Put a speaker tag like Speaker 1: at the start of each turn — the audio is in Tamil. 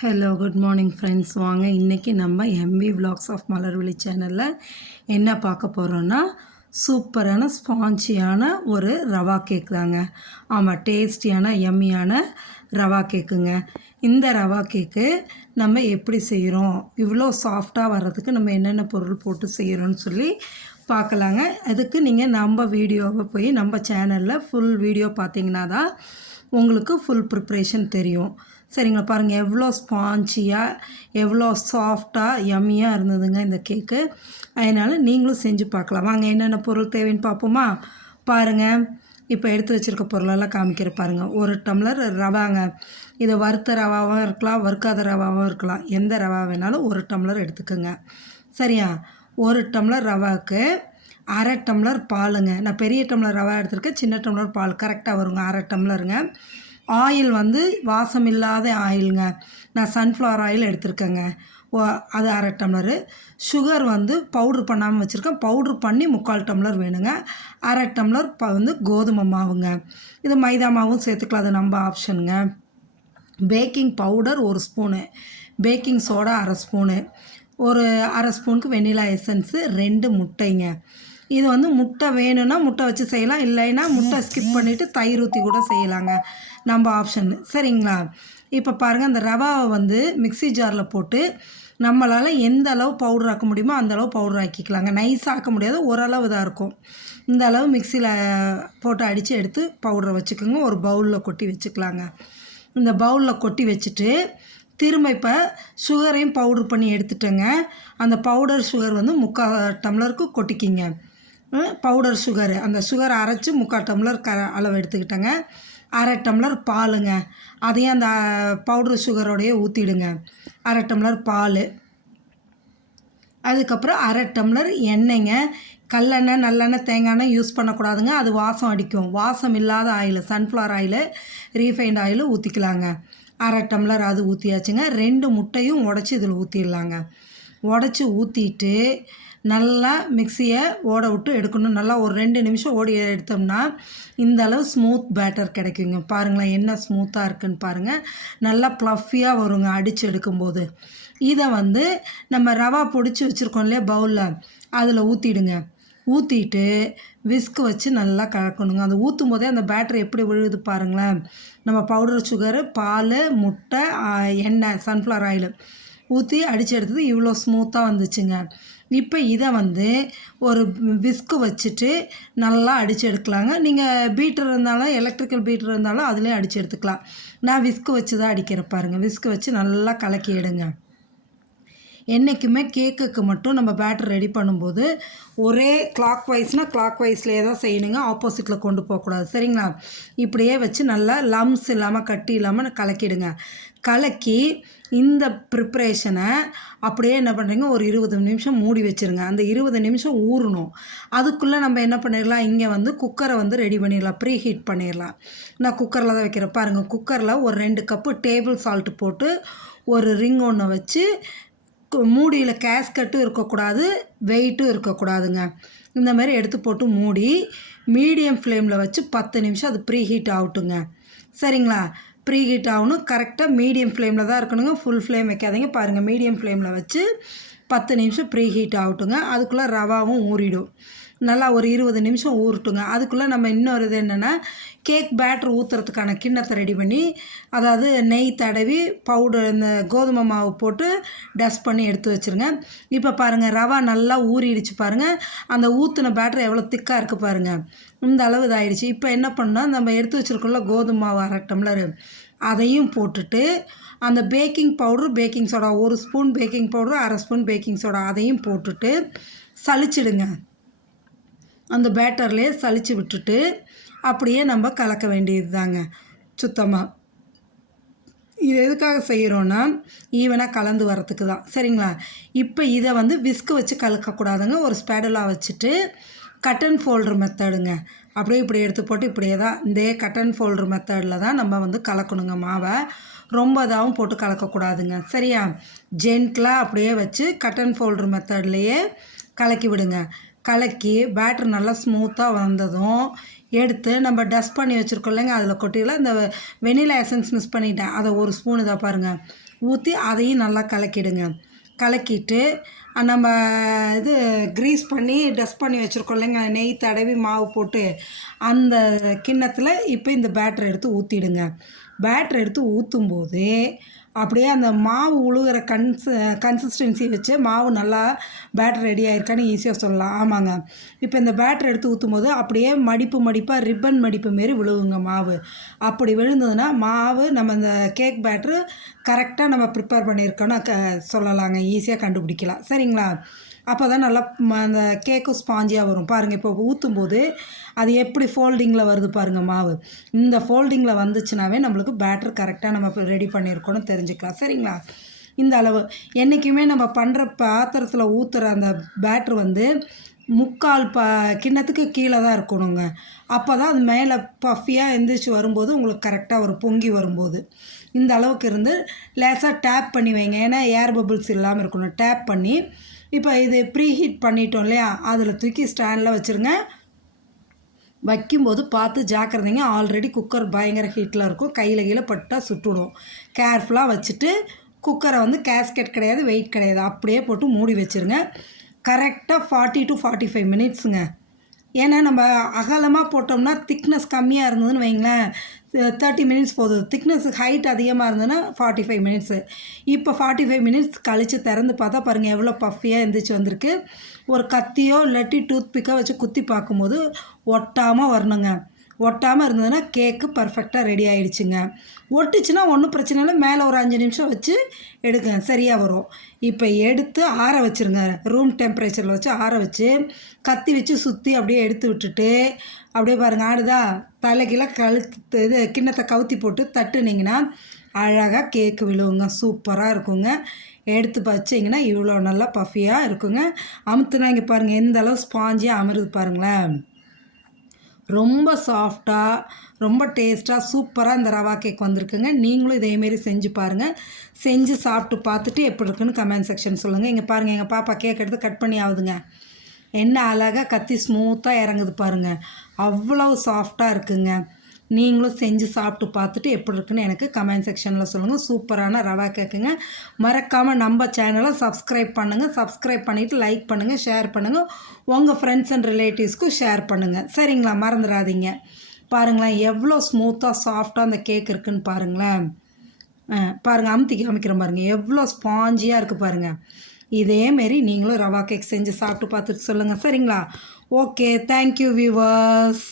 Speaker 1: ஹலோ குட் மார்னிங் ஃப்ரெண்ட்ஸ் வாங்க இன்றைக்கி நம்ம எம்பி vlogs ஆஃப் மலர்விழி சேனலில் என்ன பார்க்க போகிறோன்னா சூப்பரான ஸ்பான்ச்சியான ஒரு ரவா கேக் தாங்க. ஆமாம் டேஸ்டியான எம்மியான ரவா கேக்குங்க இந்த ரவா கேக்கு நம்ம எப்படி செய்கிறோம் இவ்வளோ சாஃப்டாக வர்றதுக்கு நம்ம என்னென்ன பொருள் போட்டு செய்கிறோன்னு சொல்லி பார்க்கலாங்க. அதுக்கு நீங்கள் நம்ம வீடியோவை போய் நம்ம சேனலில் ஃபுல் வீடியோ பார்த்தீங்கன்னா தான் உங்களுக்கு ஃபுல் ப்ரிப்ரேஷன் தெரியும். சரிங்களா பாருங்கள் எவ்வளோ ஸ்பாஞ்சியாக எவ்வளோ சாஃப்டாக யம்மியாக இருந்ததுங்க இந்த கேக்கு. அதனால் நீங்களும் செஞ்சு பார்க்கலாம். வாங்க என்னென்ன பொருள் தேவைன்னு பார்ப்போமா? பாருங்கள் இப்போ எடுத்து வச்சுருக்க பொருளெல்லாம் காமிக்கிற பாருங்கள் ஒரு டம்ளர் ரவாங்க. இது வறுத்த ரவாவும் இருக்கலாம் வறுக்காத ரவாவும் இருக்கலாம். எந்த ரவா வேணாலும் ஒரு டம்ளர் எடுத்துக்கோங்க. சரியா? ஒரு டம்ளர் ரவாவுக்கு அரை டம்ளர் பாலுங்க. நான் பெரிய டம்ளர் ரவா எடுத்திருக்கேன் சின்ன டம்ளர் பால். கரெக்டாக வருங்க அரை டம்ளருங்க. ஆயில் வந்து வாசம் இல்லாத ஆயிலுங்க. நான் சன்ஃப்ளவர் ஆயில் எடுத்திருக்கேங்க. ஓ அது அரை டம்ளரு. சுகர் வந்து பவுட்ரு பண்ணாமல் வச்சுருக்கேன். பவுட்ரு பண்ணி முக்கால் டம்ளர் வேணுங்க. அரை டம்ளர் ப வந்து கோதுமை மாவுங்க. இது மைதா மாவும் சேர்த்துக்கலாம். அது நம்ம ஆப்ஷனுங்க பேக்கிங் பவுடர் ஒரு ஸ்பூனு. பேக்கிங் சோடா அரை ஸ்பூனு. ஒரு அரை ஸ்பூனுக்கு வெண்ணிலா எசன்ஸு ரெண்டு முட்டைங்க. இது வந்து முட்டை வேணும்னா முட்டை வச்சு செய்யலாம் இல்லைன்னா முட்டை ஸ்கிப் பண்ணிவிட்டு தயிர் ஊற்றி கூட செய்யலாங்க. நம்ம ஆப்ஷன் சரிங்களா? இப்போ பாருங்கள் அந்த ரவாவை வந்து மிக்ஸி ஜாரில் போட்டு நம்மளால் எந்த அளவு பவுடர் ஆக்க முடியுமோ அந்த அளவு பவுடர் ஆக்கிக்கலாங்க. நைஸாக ஆக்க முடியாது ஓரளவு தான் இருக்கும். இந்த அளவு மிக்சியில் போட்டு அடித்து எடுத்து பவுடரை வச்சுக்கோங்க. ஒரு பவுலில் கொட்டி வச்சுக்கலாங்க. இந்த பவுலில் கொட்டி வச்சுட்டு திரும்ப இப்போ சுகரையும் பவுட்ரு பண்ணி எடுத்துட்டேங்க. அந்த பவுடர் சுகர் வந்து முக்கால் டம்ளருக்கு கொட்டிக்கிங்க. Powder sugar. அந்த சுகரை அரைச்சி முக்கால் டம்ளர் க அளவு எடுத்துக்கிட்டேங்க. அரை டம்ளர் பாலுங்க. அதையும் அந்த பவுடர் சுகரோடையே ஊற்றிடுங்க அரை டம்ளர் பால். அதுக்கப்புறம் அரை டம்ளர் எண்ணெய்ங்க. கல்லெண்ணெய் நல்லெண்ணெய் தேங்காய் எண்ணெய் யூஸ் பண்ணக்கூடாதுங்க. அது வாசம் அடிக்கும். வாசம் இல்லாத oil sunflower oil refined oil ஊற்றிக்கலாங்க அரை டம்ளர் அது ஊற்றியாச்சுங்க ரெண்டு முட்டையும் உடச்சி இதில் ஊற்றிடலாங்க உடச்சி ஊற்றிட்டு நல்லா மிக்சியை ஓட விட்டு எடுக்கணும். நல்லா ஒரு ரெண்டு நிமிஷம் ஓடி எடுத்தோம்னா இந்த அளவு ஸ்மூத் பேட்டர் கிடைக்குங்க. பாருங்களேன் என்ன ஸ்மூத்தாக இருக்குன்னு பாருங்கள் நல்லா ப்ளஃபியாக வருங்க அடித்து எடுக்கும்போது. இதை வந்து நம்ம ரவா பிடிச்சி வச்சுருக்கோம் இல்லையா பவுலில் அதில் ஊற்றிடுங்க ஊற்றிட்டு விஸ்க் வச்சு நல்லா கலக்கணுங்க. அந்த ஊற்றும் போதே அந்த பேட்டரி எப்படி விழுகுது பாருங்களேன். நம்ம பவுடர் சுகரு பால் முட்டை எண்ணெய் சன்ஃப்ளவர் ஆயில் ஊற்றி அடித்து எடுத்தது இவ்வளோ ஸ்மூத்தாக வந்துச்சுங்க. இப்போ இதை வந்து ஒரு விஸ்கு வச்சுட்டு நல்லா அடித்து எடுக்கலாங்க. நீங்கள் பீட்டர் இருந்தாலும் எலக்ட்ரிக்கல் பீட்டர் இருந்தாலும் அதுலேயும் அடித்து எடுத்துக்கலாம். நான் விஸ்கு வச்சு தான் அடிக்கிறேன் பாருங்கள் விஸ்கு வச்சு நல்லா கலக்கி எடுங்க. என்றைக்குமே கேக்குக்கு மட்டும் நம்ம பேட்டர் ரெடி பண்ணும்போது ஒரே கிளாக் வைஸ்னால் கிளாக் வைஸ்லேயே தான் செய்யணுங்க. ஆப்போசிட்டில் கொண்டு போகக்கூடாது. சரிங்களா? இப்படியே வச்சு நல்லா லம்ஸ் இல்லாமல் கட்டி இல்லாமல் கலக்கிடுங்க. கலக்கி இந்த ப்ரிப்ரேஷனை அப்படியே என்ன பண்ணுறீங்க ஒரு இருபது நிமிஷம் மூடி வச்சுருங்க. அந்த இருபது நிமிஷம் ஊறணும். அதுக்குள்ளே நம்ம என்ன பண்ணிடலாம் இங்கே வந்து குக்கரை வந்து ரெடி பண்ணிடலாம் ப்ரீ ஹீட் பண்ணிடலாம் நான் குக்கரில் தான் வைக்கிறேன். பாருங்கள் குக்கரில் ஒரு ரெண்டு கப்பு டேபிள் சால்ட்டு போட்டு ஒரு ரிங் ஒன்று வச்சு மூடியில் கேஸ்கட்டும் இருக்கக்கூடாது வெயிட்டும் இருக்கக்கூடாதுங்க. இந்த மாதிரி எடுத்து போட்டு மூடி மீடியம் ஃப்ளேமில் வச்சு பத்து நிமிஷம் அது ப்ரீ ஹீட் ஆகட்டுங்க. சரிங்களா? ப்ரீ ஹீட் ஆகணும். கரெக்டாக மீடியம் ஃப்ளேமில் தான் இருக்கணுங்க. ஃபுல் ஃப்ளேம் வைக்காதீங்க. பாருங்கள் மீடியம் ஃப்ளேமில் வச்சு பத்து நிமிஷம் ப்ரீ ஹீட் ஆகட்டுங்க. அதுக்குள்ளே ரவாவும் ஊறிடும். நல்லா ஒரு இருபது நிமிஷம் ஊறட்டுங்க. அதுக்குள்ளே நம்ம இன்னொரு இது என்னென்னா கேக் பேட்ரு ஊற்றுறதுக்கான கிண்ணத்தை ரெடி பண்ணி அதாவது நெய் தடவி பவுடர் இந்த கோதுமை மாவு போட்டு டஸ்ட் பண்ணி எடுத்து வச்சுருங்க. இப்போ பாருங்கள் ரவா நல்லா ஊறிடுச்சு பாருங்கள் அந்த ஊற்றின பேட்ரு எவ்வளோ திக்காக இருக்குது பாருங்கள் இந்த அளவு இதாகிடுச்சு இப்போ என்ன பண்ணால் நம்ம எடுத்து வச்சுருக்கோம்ல கோதுமை மாவு அரை டம்ளர். அதையும் போட்டுட்டு அந்த பேக்கிங் பவுட்ரு பேக்கிங் சோடா ஒரு ஸ்பூன் பேக்கிங் பவுடர் அரை ஸ்பூன் பேக்கிங் சோடா அதையும் போட்டுட்டு சளிச்சிடுங்க. அந்த பேட்டர்லேயே சளிச்சு விட்டுட்டு அப்படியே நம்ம கலக்க வேண்டியது தாங்க சுத்தமாக இது எதுக்காக செய்கிறோன்னா ஈவனாக கலந்து வரத்துக்கு தான். சரிங்களா? இப்போ இதை வந்து விஸ்க்கு வச்சு கலக்கக்கூடாதுங்க ஒரு ஸ்பேடலாக வச்சுட்டு கட்டன் ஃபோல்டர் மெத்தடுங்க. அப்படியே இப்படி எடுத்து போட்டு இப்படியே தான் இந்த கட்டன் ஃபோல்டர் மெத்தடில் தான் நம்ம வந்து கலக்கணுங்க மாவை. ரொம்ப இதாகவும் போட்டு கலக்கக்கூடாதுங்க சரியா? ஜென்ட்லாக அப்படியே வச்சு கட்டன் ஃபோல்டர் மெத்தட்லேயே கலக்கி விடுங்க. கலக்கி பேட்ரு நல்லா ஸ்மூத்தாக வந்ததும் எடுத்து நம்ம டஸ்ட் பண்ணி வச்சுருக்கோம் இல்லைங்க அதில் கொட்டியில் இந்த வெனிலா எசன்ஸ் மிஸ் பண்ணிட்டேன். அதை ஒரு ஸ்பூன் இதாக பாருங்கள் ஊற்றி அதையும் நல்லா கலக்கிடுங்க. கலக்கிட்டு நம்ம இது க்ரீஸ் பண்ணி டஸ்ட் பண்ணி வச்சுருக்கோம் இல்லைங்க நெய் தடவி மாவு போட்டு அந்த கிண்ணத்தில் இப்போ இந்த பேட்டரை எடுத்து ஊற்றிடுங்க பேட்டரை எடுத்து ஊற்றும்போது அப்படியே அந்த மாவு உழுகிற கன்ஸ் கன்சிஸ்டன்சி வச்சு மாவு நல்லா பேட்டர் ரெடி ஆயிருக்கான்னு ஈஸியாக சொல்லலாம். ஆமாங்க. இப்போ இந்த பேட்டர் எடுத்து ஊற்றும் போது அப்படியே மடிப்பு மடிப்பாக ரிப்பன் மடிப்பு மாரி விழுவுங்க மாவு. அப்படி விழுந்ததுன்னா மாவு நம்ம இந்த கேக் பேட்ரு கரெக்டாக நம்ம ப்ரிப்பேர் பண்ணியிருக்கோன்னு க சொல்லலாங்க. ஈஸியாக கண்டுபிடிக்கலாம். சரிங்களா? அப்போ தான் நல்லா ம- அந்த கேக்கும் ஸ்பாஞ்சியாக வரும். பாருங்கள் இப்போ ஊற்றும் போது அது எப்படி ஃபோல்டிங்கில் வருது பாருங்கள் மாவு. இந்த ஃபோல்டிங்கில் வந்துச்சுனாவே நம்மளுக்கு பேட்டர் கரெக்டாக நம்ம ரெடி பண்ணியிருக்கோன்னு தெரிஞ்சுக்கலாம். சரிங்களா? இந்த அளவு. என்றைக்குமே நம்ம பண்ணுற பாத்திரத்தில் ஊற்றுற அந்த பேட்ரு வந்து முக்கால் ப கிண்ணத்துக்கு கீழே தான் இருக்கணுங்க. அப்போ தான் அது மேலே பஃபியாக எந்திரிச்சு வரும்போது உங்களுக்கு கரெக்டாக வரும் பொங்கி வரும்போது. இந்த அளவுக்கு இருந்து லேசாக டேப் பண்ணி வைங்க. ஏன்னா ஏர் பபிள்ஸ் இல்லாமல் இருக்கணும். டேப் பண்ணி இப்போ இது ப்ரீ ஹீட் பண்ணிட்டோம் இல்லையா? அதில் தூக்கி ஸ்டாண்டில் வச்சுருங்க. வைக்கும்போது பார்த்து ஜாக்கிரதைங்க ஆல்ரெடி குக்கர் பயங்கர ஹீட்டில் இருக்கும். கையில் கீழே பட்டால் சுட்டுடும். கேர்ஃபுல்லாக வச்சுட்டு குக்கரை வந்து கேஸ்கெட் கிடையாது வெயிட் கிடையாது. அப்படியே போட்டு மூடி வச்சுருங்க. கரெக்டாக ஃபார்ட்டி டு ஃபார்ட்டி ஃபைவ் மினிட்ஸுங்க. ஏன்னா நம்ம அகலமாக போட்டோம்னா திக்னஸ் கம்மியாக இருந்ததுன்னு வைங்களேன். தேர்ட்டி மினிட்ஸ் போதும். திக்னஸ் ஹைட் அதிகமாக இருந்ததுன்னா ஃபார்ட்டி ஃபைவ் மினிட்ஸு இப்போ ஃபார்ட்டி ஃபைவ் மினிட்ஸ் கழித்து திறந்து பார்த்தா பாருங்கள் எவ்வளோ பஃபியாக எழுந்திரிச்சு வந்திருக்கு. ஒரு கத்தியோ இல்லாட்டி டூத் பிக்கோ வச்சு குத்தி பார்க்கும்போது ஒட்டாமல் வரணுங்க. ஒட்டாமல் இருந்ததுன்னா கேக்கு பர்ஃபெக்டாக ரெடி ஆகிடுச்சுங்க ஒட்டுச்சுன்னா ஒன்றும் பிரச்சனை இல்லை. மேலே ஒரு அஞ்சு நிமிஷம் வச்சு எடுங்க. சரியாக வரும். இப்போ எடுத்து ஆற வச்சுருங்க. ரூம் டெம்பரேச்சரில் வச்சு ஆற வச்சு கத்தி வச்சு சுற்றி அப்படியே எடுத்து விட்டுட்டு அப்படியே பாருங்கள் ஆடுதா? தலைக்கீழ கழுத்து இது கிண்ணத்தை கவுத்தி போட்டு தட்டுனீங்கன்னா அழகாக கேக்கு விழுவுங்க. சூப்பராக இருக்குங்க. எடுத்து வச்சிங்கன்னா இவ்வளோ நல்லா பஃபியாக இருக்குங்க. அமுத்துனா இங்கே பாருங்கள் எந்த அளவு ஸ்பாஞ்சியாக அமருது பாருங்களேன். ரொம்ப சாஃப்டாக ரொம்ப டேஸ்ட்டாக சூப்பராக இந்த ரவா கேக் வந்திருக்குங்க. நீங்களும் இதேமாரி செஞ்சு பாருங்கள் செஞ்சு சாப்பிட்டு பார்த்துட்டு எப்படி இருக்குன்னு கமெண்ட் செக்ஷன் சொல்லுங்கள் இங்கே பாருங்கள் எங்கள் பாப்பா கேக் எடுத்து கட் பண்ணி ஆகுதுங்க என்ன அழகாக கத்தி ஸ்மூத்தாக இறங்குது பாருங்கள் அவ்வளோ சாஃப்டாக இருக்குங்க. நீங்களும் செஞ்சு சாப்பிட்டு பார்த்துட்டு எப்படி இருக்குன்னு எனக்கு கமெண்ட் செக்ஷனில் சொல்லுங்கள் சூப்பரான ரவா கேக்குங்க. மறக்காமல் நம்ம சேனலை சப்ஸ்கிரைப் பண்ணுங்கள் சப்ஸ்கிரைப் பண்ணிவிட்டு லைக் பண்ணுங்கள் ஷேர் பண்ணுங்கள் உங்கள் ஃப்ரெண்ட்ஸ் அண்ட் ரிலேட்டிவ்ஸ்க்கும் ஷேர் பண்ணுங்கள் சரிங்களா? மறந்துடாதீங்க. பாருங்களேன் எவ்வளோ ஸ்மூத்தாக சாஃப்டாக அந்த கேக் இருக்குன்னு பாருங்களேன். பாருங்கள் அமுத்தி காமிக்கிறேன் பாருங்கள் எவ்வளோ ஸ்பாஞ்சியாக இருக்குது பாருங்கள் இதேமாரி நீங்களும் ரவா கேக் செஞ்சு சாப்பிட்டு பார்த்துட்டு சொல்லுங்கள் சரிங்களா? Okay thank you viewers